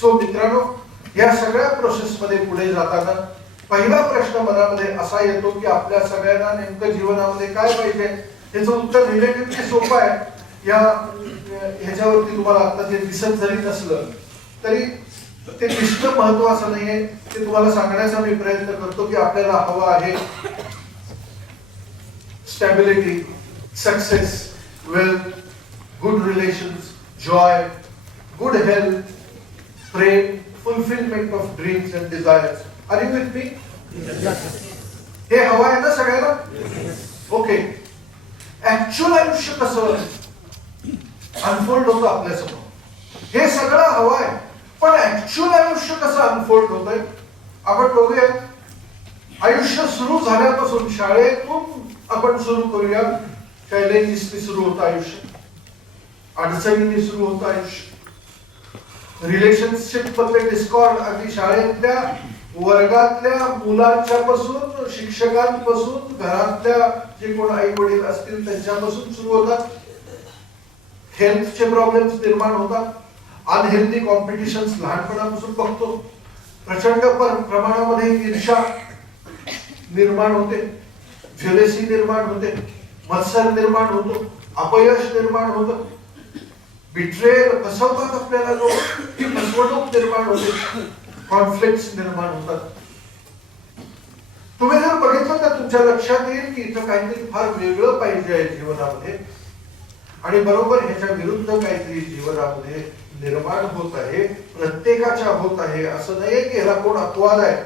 So मित्रांनो, या सगळ्या प्रोसेसमध्ये पुढे जाताना पहिला प्रश्न मनामध्ये असा येतो की आपल्या सगळ्यांना नेमकं जीवनामध्ये काय पाहिजे. याचं उत्तर रिलेटिव्हली सोपं आहे. ह्याच्यावरती तुम्हाला आता जे दिसत जरी नसलं तरी ते दिसणं महत्वाचं नाहीये. ते तुम्हाला सांगण्याचा मी प्रयत्न करतो की आपल्याला हवं आहे stability, success, wealth, good relations, joy, good health, प्रेम, fulfilment of dreams and desires. Are you with me? हे हवं आहे ना सगळ्यांना? ओके. ऍक्च्युअल आयुष्य कसं अनफोल्ड होतं आपल्यासमोर, हे सगळं हवं आहे. पण ऍक्च्युअल आयुष्य कसं अनफोल्ड होतंय आपण बघूया. आयुष्य सुरू झाल्यापासून शाळेतून आपण सुरू करूया. चॅलेंजेसनी सुरू होतं आयुष्य, अडचणींनी सुरू होतं आयुष्य. रिलेशनशिप मधले डिस्कॉर्ड अगदी शाळेतल्या वर्गातल्या मुलांच्या पासून, शिक्षकांपासून, घरातल्या जे कोण आई वडील असतील त्यांच्यापासून सुरू होतात. हेल्थचे प्रॉब्लेम्स निर्माण होतात. अनहेल्दी कॉम्पिटिशन्स लहानपणापासून बघतो. प्रचंड प्रमाणामध्ये ईर्ष्या निर्माण होते, जेलेसी निर्माण होते, मत्सर निर्माण होतो, अपयश निर्माण होतं, बिट्रेल, फसवतात आपल्याला लोक, ही फसवणूक निर्माण होते, कॉन्फ्लिक्ट्स निर्माण होतात. तुम्ही जर बघितलं तर तुमच्या लक्षात येईल की इथं काहीतरी फार वेगळं पाहिजे आहे जीवनामध्ये आणि बरोबर ह्याच्या विरुद्ध काहीतरी जीवनामध्ये निर्माण होत आहे, प्रत्येकाच्या होत आहे. असं नाहीये की ह्याला कोण अपवाद आहे,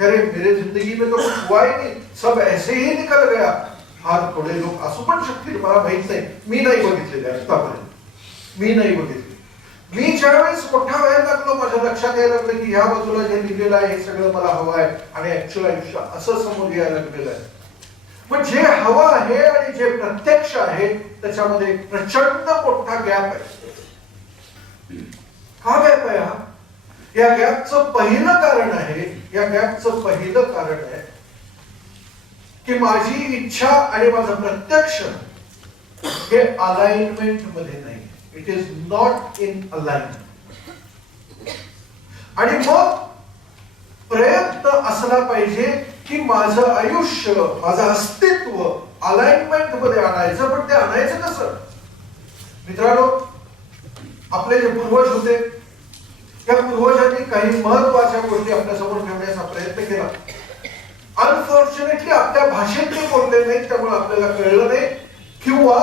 अरे मेरे जिंदगी में तो कुछ हुआ ही नहीं, सब ऐसे ही निकल गया. फार थोडे लोक असू पण शकतील, मला माहित नाही, मी नाही बघितलेले आतापर्यंत, मी नाही बघितले. मी ज्यावेळेस मोठा व्हायला लागलो माझ्या लक्षात यायला लागलं की ह्या बाजूला जे लिहिलेलं आहे हे सगळं मला हवं आहे आणि ऍक्च्युअल आयुष्य असं समोर यायला लागलेलं आहे. मग जे हवं आहे आणि जे प्रत्यक्ष आहे त्याच्यामध्ये प्रचंड मोठा गॅप आहे. हा गॅप आहे. या गॅपचं पहिलं कारण आहे, या गॅपचं पहिलं कारण आहे की माझी इच्छा आणि माझं प्रत्यक्ष हे अलाइनमेंट मध्ये नाही. It is not in alignment. आणि मग प्रयत्न असला पाहिजे की माझं आयुष्य, माझं अस्तित्व अलाइनमेंट मध्ये आणायचं. पण ते आणायचं कसं? मित्रांनो, आपले जे पूर्वज होते त्या पूर्वजांनी काही महत्वाच्या गोष्टी आपल्या समोर ठेवण्याचा प्रयत्न केला. अनफॉर्च्युनेटली आपल्या भाषेत ते बोलले नाही, त्यामुळे आपल्याला कळलं नाही. किंवा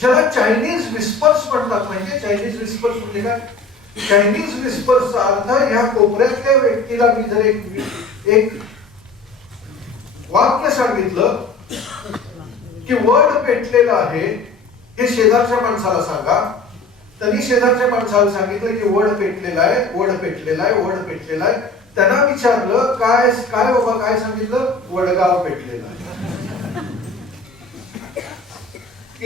ज्याला चायनीज विस्पर्स म्हणतात. म्हणजे चायनीज विस्पर्स म्हणजे काय? चायनीज विस्पर्सचा अर्थ ह्या कोपऱ्यातल्या व्यक्तीला मी जर एक वाक्य सांगितलं की वड पेटलेलं आहे, हे शेजारच्या माणसाला सांगा. त्यांनी शेजारच्या माणसाला सांगितलं की वड पेटलेला आहे, वड पेटलेला आहे, वड पेटलेला आहे. त्यांना विचारलं काय काय बाबा काय सांगितलं? वडगाव पेटलेला आहे.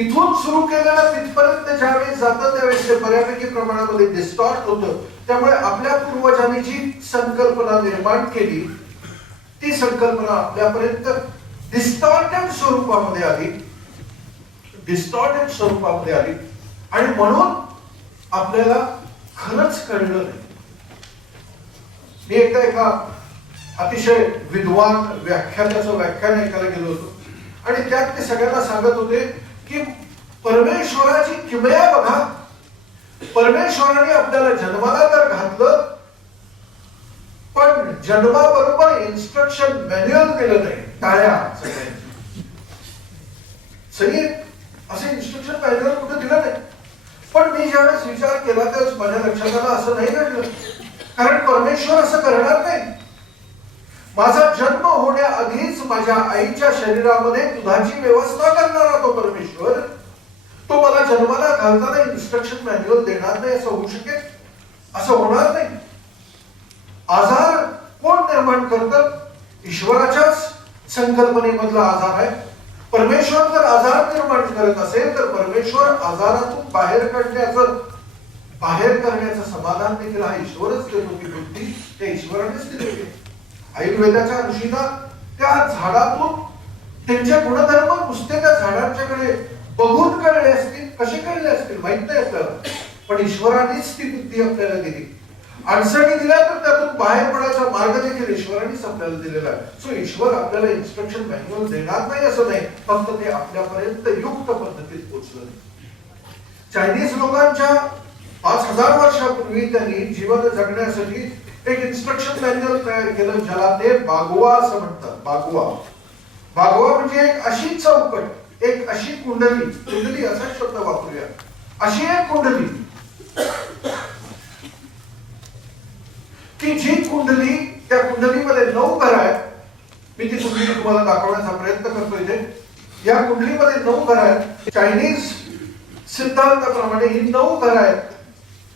इथून सुरू केलेलं तिथपर्यंत ज्यावेळेस जातं त्यावेळेस ते बऱ्यापैकी प्रमाणामध्ये डिस्टॉर्ट होतं. त्यामुळे आपल्या पूर्वजांनी जी संकल्पना निर्माण केली ती संकल्पना आपल्यापर्यंत डिस्टॉर्टेड स्वरूपामध्ये आली, डिस्टॉर्टेड स्वरूपामध्ये आली. आणि म्हणून आपल्याला खरंच कळलं नाही. मी एकदा एका अतिशय विद्वान व्याख्यानाचं व्याख्यान ऐकायला गेलो होतो आणि त्यात ते सगळ्यांना सांगत होते की परमेश्वराची किमया बघा. परमेश्वराने आपल्याला जन्माला तर घातलं, पण जन्माबरोबर इन्स्ट्रक्शन मॅन्युअल दिलं नाही. टाळ्या सगळ्यांची सगळी असे इन्स्ट्रक्शन मॅन्युअल कुठे दिलं नाही. पण मी ज्यावेळेस विचार केला त्यावेळेस माझ्या लक्षात आलं असं नाही घडलं. कारण परमेश्वर असं करणार नाही. माझा जन्म होण्याआधीच माझ्या आईच्या शरीरामध्ये दुधाची व्यवस्था करणारा तो परमेश्वर, तो मला जन्माला घालताना इन्स्ट्रक्शन मॅन्युअल देणार नाही असं होऊ शकेल? असं होणार नाही. आजार कोण निर्माण करतं? ईश्वराच्याच संकल्पनेमधला आजार आहे. परमेश्वर जर आजार निर्माण करत असेल तर परमेश्वर आजारातून बाहेर करण्याचं समाधान देखील हा ईश्वरच देतो. ती बुद्धी त्या ईश्वरानेच दिली. आयुर्वेदाच्या ऋषींना त्या झाडातून त्यांचे गुणधर्म नुसते त्या झाडांच्याकडे बघून कळले असतील. कसे कळले असतील माहित नाही आपल्याला, पण ईश्वरानेच ती बुद्धी आपल्याला दिली. अडचणी दिल्या तर त्यातून बाहेर पडायचा मार्ग देखील ईश्वरानेच आपल्याला दिलेला आहे. सो ईश्वर आपल्याला इन्स्ट्रक्शन मॅन्युअल देणार नाही असं नाही, फक्त ते आपल्यापर्यंत युक्त पद्धतीत पोहोचलं नाही. चायनीज लोकांच्या 5000 वर्षापूर्वी त्यांनी जीवन जगण्यासाठी एक इन्स्ट्रक्शन मॅन्युअल तयार केलं, ज्याला ते बागवा असं म्हणतात. बागवा बागवा म्हणजे एक अशी चौकट, एक अशी कुंडली, कुंडली असा शब्द वापरूया, अशी एक कुंडली की जी कुंडली, त्या कुंडलीमध्ये 9 घर आहेत. मी ती कुंडली तुम्हाला दाखवण्याचा प्रयत्न करतोय. इथे या कुंडलीमध्ये 9 घर आहेत. चायनीज सिद्धांताप्रमाणे ही 9 घर आहेत.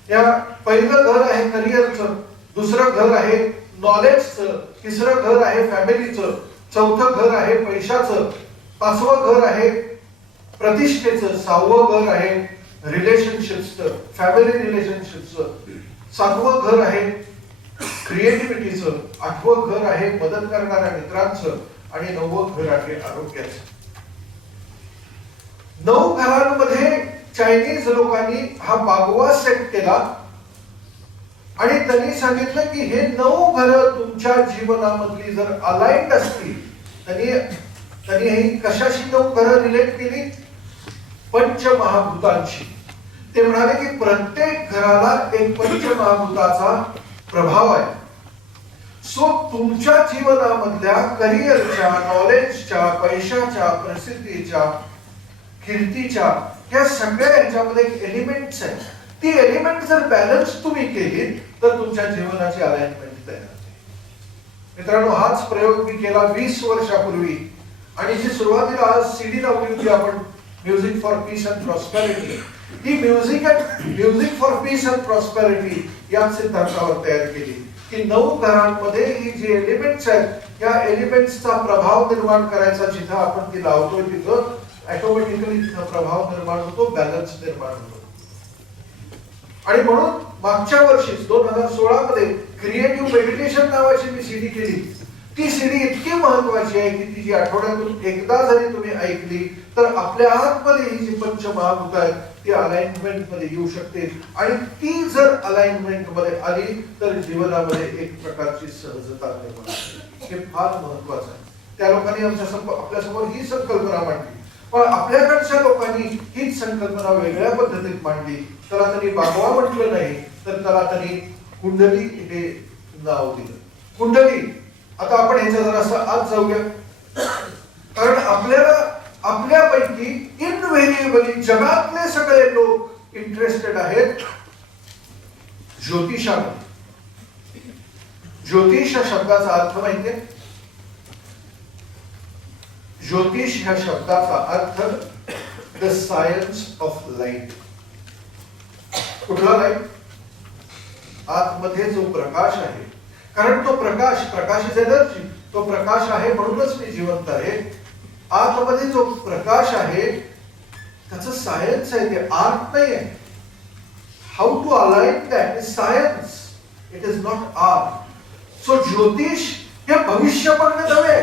या पहिलं घर आहे करिअरचं, दुसरं घर आहे नॉलेजचं, तिसरं घर आहे फॅमिलीचं, चौथं घर आहे पैशाचं, 5वं घर आहे प्रतिष्ठेचं, 6वं घर आहे रिलेशनशिप्सचं, फॅमिली रिलेशनशिपचं, 7वं घर आहे क्रिएटिव्हिटीचं, 8वं घर आहे मदत करणाऱ्या मित्रांचं आणि 9वं घर आहे आरोग्याचं. 9 घरांमध्ये चायनीज लोकांनी हा बागवा सेट केला आणि त्यांनी सांगितलं की हे 9 घरं तुमच्या जीवनामधली जर अलाइन्ड असतील, त्यांनी ही कशाशी 9 घरं रिलेट केली? पंचमहाभूतांशी. ते म्हणाले की प्रत्येक घराला एक पंचमहाभूताचा प्रभाव आहे. सो तुमच्या जीवनामधल्या करिअरच्या, नॉलेजच्या, पैशाच्या, प्रसिद्धीच्या, कीर्तीच्या, या सगळ्या ह्याच्यामध्ये एक एलिमेंट्स आहेत. ती एलिमेंट जर बॅलन्स तुम्ही केली तर तुमच्या जीवनाची अलाइनमेंट तयार होते. मित्रांनो, हाच प्रयोग मी केला 20 वर्षापूर्वी आणि जी सुरुवातीला आज सीडी लावली होती आपण, music for peace and prosperity, he music for peace and prosperity या सिद्धांतावर तयार केली की 9 घरांमध्ये ही जी एलिमेंट्स आहेत, या एलिमेंट्सचा प्रभाव निर्माण करायचा, जिथं आपण ती लावतोय तिथं ऑटोमॅटिकली प्रभाव निर्माण होतो, बॅलन्स निर्माण होतो. आणि म्हणून मागच्या वर्षी 2016 मध्ये क्रिएटिव्ह मेडिटेशन नावाची मी सीडी केली. ती सीडी इतकी महत्वाची आहे की ती जी आठवड्यातून एकदा जरी तुम्ही ऐकली तर आपल्या आतमध्ये ही जी पंचमहाभूत आहेत ती अलाइनमेंट मध्ये येऊ शकते. आणि ती जर अलाइनमेंट मध्ये आली तर जीवनामध्ये एक प्रकारची सहजता निर्माण होते. हे फार महत्वाचं आहे. त्या लोकांनी आपल्यासमोर ही संकल्पना मांडली, पण आपल्याकडच्या लोकांनी हीच संकल्पना वेगळ्या पद्धतीत मांडली. त्याला त्यांनी बागवा म्हटलं नाही, तर त्याला त्यांनी कुंडली हे नाव दिलं. कुंडली. आता आपण ह्याच्या जरासं आत जाऊया, कारण आपल्यापैकी इनव्हेरिएबली जगातले सगळे लोक इंटरेस्टेड आहेत ज्योतिषामध्ये. ज्योतिष या शब्दाचा अर्थ माहितीये? ज्योतिष ह्या शब्दाचा earth the science of light. कुठला लाईट? आतमध्ये जो प्रकाश आहे, कारण तो प्रकाश इज एनर्जी, तो प्रकाश आहे म्हणूनच मी जिवंत आहे. आतमध्ये जो प्रकाश आहे त्याचं सायन्स आहे, ते आर्ट नाही आहे. How to align that is science, it is not art. सो ज्योतिष हे भविष्य बघणे नव्हे,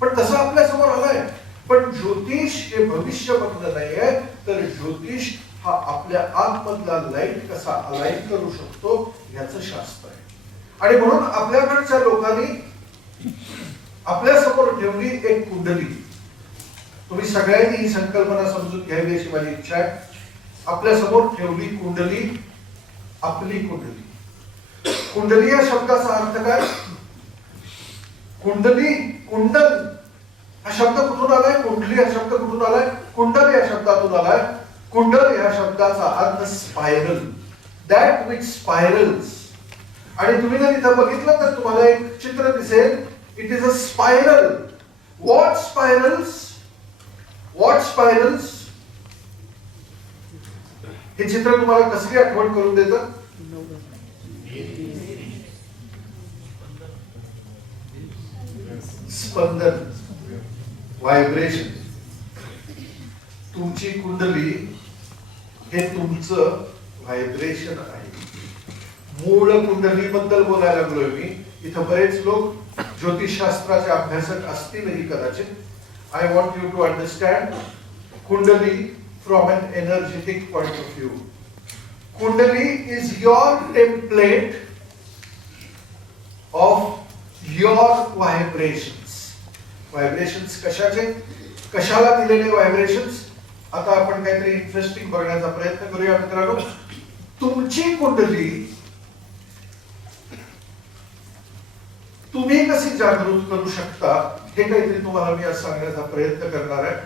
पण तसं आपल्या समोर आलंय. पण ज्योतिष हे भविष्य बघणं नाहीये, तर ज्योतिष हा आपल्या आतमधला लाईट कसा अलाइन करू शकतो याचं शास्त्र आहे. आणि म्हणून आपल्याकडच्या लोकांनी आपल्या समोर ठेवली एक कुंडली. तुम्ही सगळ्यांनी ही संकल्पना समजून घ्यावी अशी माझी इच्छा आहे. आपल्या समोर ठेवली कुंडली, आपली कुंडली. कुंडली या शब्दाचा अर्थ काय? कुंडली, कुंडल हा शब्द कुठून आलाय? कुंडली हा शब्द कुठून आलाय? कुंडल या शब्दातून आलाय. कुंडल या शब्दाचा अर्थ स्पायरल, दॅट विच स्पायरल्स. आणि तुम्ही जर इथं बघितलं तर तुम्हाला एक चित्र दिसेल. It is a spiral. What spirals? What spirals? हे चित्र तुम्हाला कसली आठवण करून देतं? स्पंदन, व्हायब्रेशन. तुमची कुंडली हे तुमचं व्हायब्रेशन आहे. मूळ कुंडली बद्दल बोलायला लागलोय मी. इथं बरेच लोक ज्योतिषशास्त्राचे अभ्यासक असतीलही कदाचित. I want you to understand kundli from an energetic point of view. Kundli is your template of your vibrations. Vibrations कशाचे, कशाला दिलेले व्हायब्रेशन्स? आता आपण काहीतरी इंटरेस्टिंग बघण्याचा प्रयत्न करूया मित्रांनो. तुमची कुंडली तुम्ही कशी जागृत करू शकता हे काहीतरी तुम्हाला मी आज सांगण्याचा प्रयत्न करणार आहे.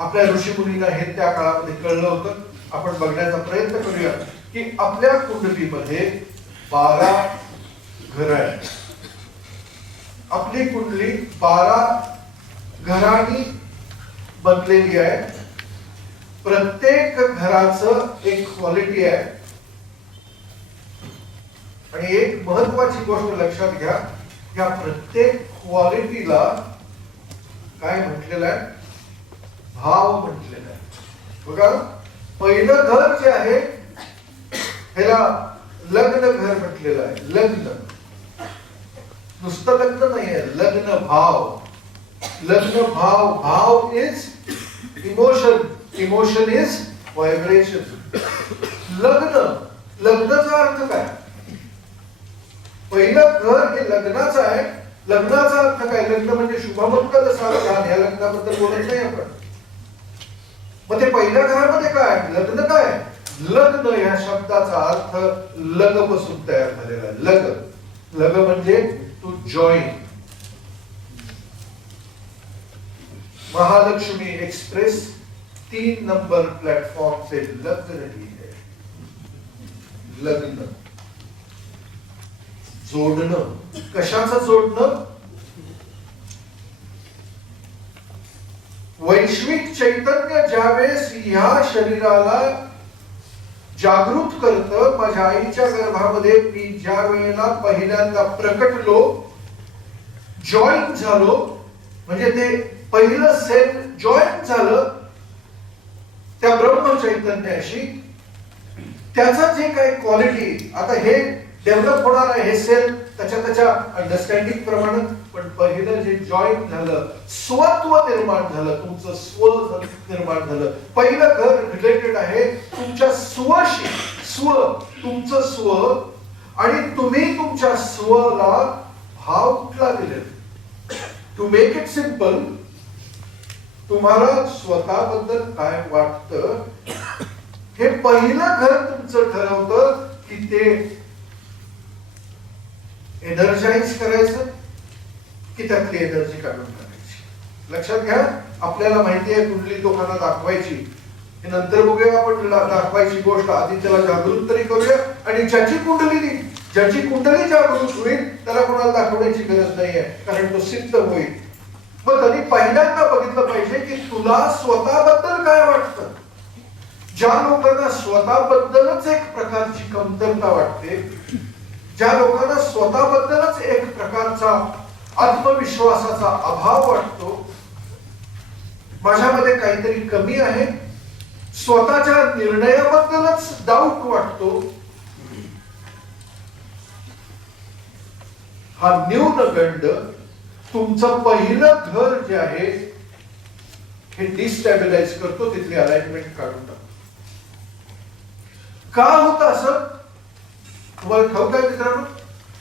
आपल्या ऋषीमुनींना हे त्या काळामध्ये कळलं होतं. आपण बघण्याचा प्रयत्न करूया की आपल्या कुंडलीमध्ये 12 घर आहेत. आपली कुंडली 12 घरांनी बनलेली आहे. प्रत्येक घराचं एक क्वालिटी आहे. आणि एक महत्वाची गोष्ट लक्षात घ्या, या प्रत्येक क्वालिटीला काय म्हटलेलं आहे? भाव म्हटलेलं आहे. बघा, पहिलं घर जे आहे ह्याला लग्न घर म्हटलेलं आहे. लग्न, नुसतं लग्न नाही आहे, लग्न भाव. लग्न भाव, भाव is emotion, emotion is vibration. लग्न, लग्नाचा अर्थ काय? पहिलं घर हे लग्नाचं आहे. लग्नाचा अर्थ काय? लग्न म्हणजे शुभमंगल सावधान. या लग्नाबद्दल बोलत नाही आपण. मग ते पहिल्या घरामध्ये काय? लग्न काय? लग्न या शब्दाचा अर्थ लग पासून तयार झालेला आहे. लग, लग म्हणजे to join. Mahalakshmi express 3 number platform से लग रही है. लग्न, जोडणं. कशाचं जोडणं? वैश्विक चैतन्य ज्यावेळेस ह्या शरीराला जागृत करतं. माझ्या आईच्या गर्भामध्ये मी ज्या वेळेला पहिल्यांदा प्रकटलो, जॉईन झालो, म्हणजे ते पहिलं सेल जॉईन झालं त्या ब्रह्म चैतन्याशी. त्याचं जे काही क्वालिटी, आता हे डेव्हलप होणार आहे हे सेल त्याच्या अंडरस्टँडिंग प्रमाणे. पण पहिलं जे जॉईन झालं, स्वत्व निर्माण झालं, तुमचं स्व निर्माण झालं. पहिलं घर रिलेटेड आहे तुमच्या स्वशी. स्व, तुमचं स्व. आणि तुम्ही तुमच्या स्वला भाव कुठला दिले? टू मेक इट सिंपल, तुम्हाला स्वतःबद्दल काय वाटतं हे पहिलं घर तुमचं ठरवतं की ते एनर्जाइज करायचं की त्यातली एनर्जी काढून टाकायची. लक्षात घ्या, आपल्याला माहिती आहे कुंडली लोकांना दाखवायची. हे नंतर बघूया आपण. दाखवायची गोष्ट आधी त्याला जागृत तरी करूया. आणि ज्याची कुंडली जागृत होईल त्याला कोणाला दाखवण्याची गरज नाहीये, कारण तो सिद्ध होईल. मग त्यांनी पहिल्यांदा बघितलं पाहिजे की तुला स्वतःबद्दल काय वाटतं. ज्या लोकांना स्वतःबद्दलच एक प्रकारची कमतरता वाटते, ज्या लोकांना स्वतःबद्दलच एक प्रकारचा आत्मविश्वासाचा अभाव वाटतो, माझ्यामध्ये काहीतरी कमी आहे, स्वतःच्या निर्णयाबद्दलच डाऊट वाटतो, हा न्यूनगंड तुमचं पहिलं घर जे आहे हे डिस्टॅबिलाइज करतो. तिथली अलाइनमेंट काढून टाकतो. का होतं असं? तुम्हाला ठाऊक आहे मित्रांनो,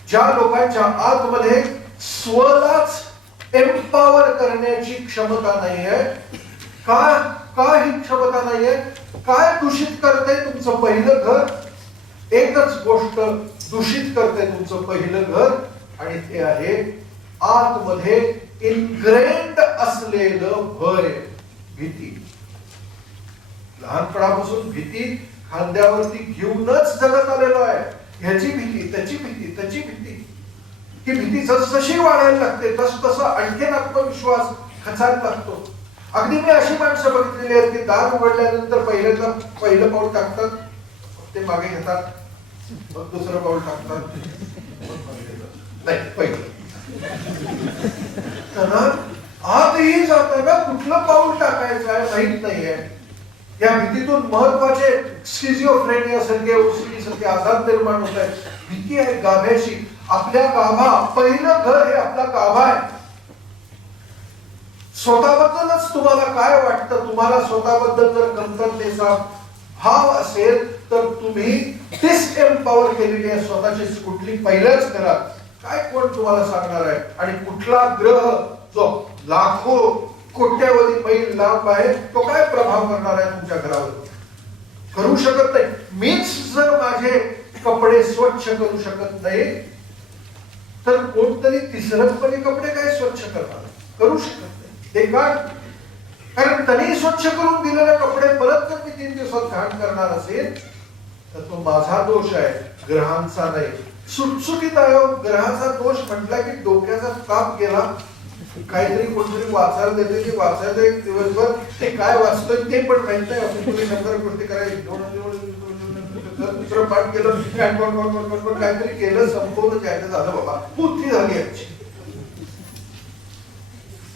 ज्या लोकांच्या आतमध्ये स्वलाच एम्पावर करण्याची क्षमता नाहीये. का ही क्षमता नाहीये? काय दूषित करते तुमचं पहिलं घर? एकच गोष्ट दूषित करते तुमचं पहिलं घर, आणि ते आहे आतमध्ये इनग्रेन्ड असलेलं भय, भीती. लहानपणापासून भीती खांद्यावरती घेऊनच जगत आलेलो आहे. ह्याची भीती, त्याची भीती, त्याची भीती. ही भीती जसजशी वाढायला लागते तसं आणखीन आत्मविश्वास खचायला लागतो. अगदी मी अशी माणसं बघितलेली आहेत की दार उघडल्यानंतर पहिलं पाऊल टाकतात, ते मागे घेतात, मग दुसरं पाऊल टाकतात, नाही पहिलं. तर आतही जाताना कुठलं पाऊल टाकायचं आहे माहित नाहीये. या भीतीतून महत्वाचे स्किझोफ्रेनिया सारखे, ओसीडी सारखे आजार निर्माण होत आहेत. भीती आहे गाभ्याची. आपल्या गाभा, पहिलं घर हे आपला गाभा आहे. स्वतःबद्दलच तुम्हाला काय वाटतं? तुम्हाला स्वतःबद्दल जर कमतरतेचा भाव असेल तर तुम्ही डिसएम्पॉवर केलेली आहे स्वतःची कुठली पहिल्याच घरात. काय कोण तुम्हाला सांगणार आहे? आणि कुठला ग्रह जो लाखो कोट्यावधी मैल लांब आहे तो काय प्रभाव करणार आहे तुमच्या घरावर? करू शकत नाही. मीच जर माझे कपडे स्वच्छ करू शकत नाही तर कोणतरी तिसरं पण कपडे काय स्वच्छ करणार? करू शकत नाही. ते का? कारण त्यांनी स्वच्छ करून दिलेले कपडे परत जर मी 3 दिवसात घाण करणार असेल तर तो माझा दोष आहे, ग्रहांचा नाही. सुटसुटीत आयोग ग्रहाचा दोष म्हटला की डोक्याचा ताप गेला. काहीतरी कोणतरी वाचायला देते, ते वाचायला एक दिवसभर ते काय वाचतोय ते पण माहित नाही. आपण तुम्ही नंतर गोष्टी करायची दुसरं पाठ केलं, काहीतरी केलं, संपवलं, जायचं झालं बाबा, पूर्ती झाली आमची.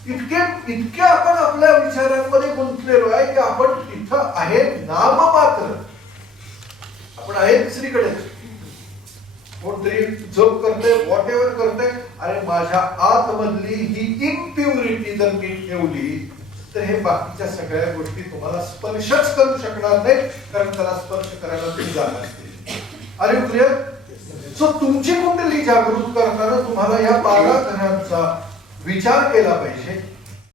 इतके आपण आपल्या विचारांमध्ये गुंतलेलो आहे की आपण तिथं आहे नाममात्र. आपण आहे दुसरीकडे. कोणतरी जप करते, व्हॉट एव्हर करते. अरे माझ्या आतमधली ही इम्प्युरिटी जर मी ठेवली तर हे बाकीच्या सगळ्या गोष्टी तुम्हाला स्पर्शच करू शकणार नाही, कारण त्याला स्पर्श करायला तुम्ही जागा असते. R you clear? सो तुमची कुंडली जागृत करताना तुम्हाला या 12 ग्रहांचा विचार केला पाहिजे.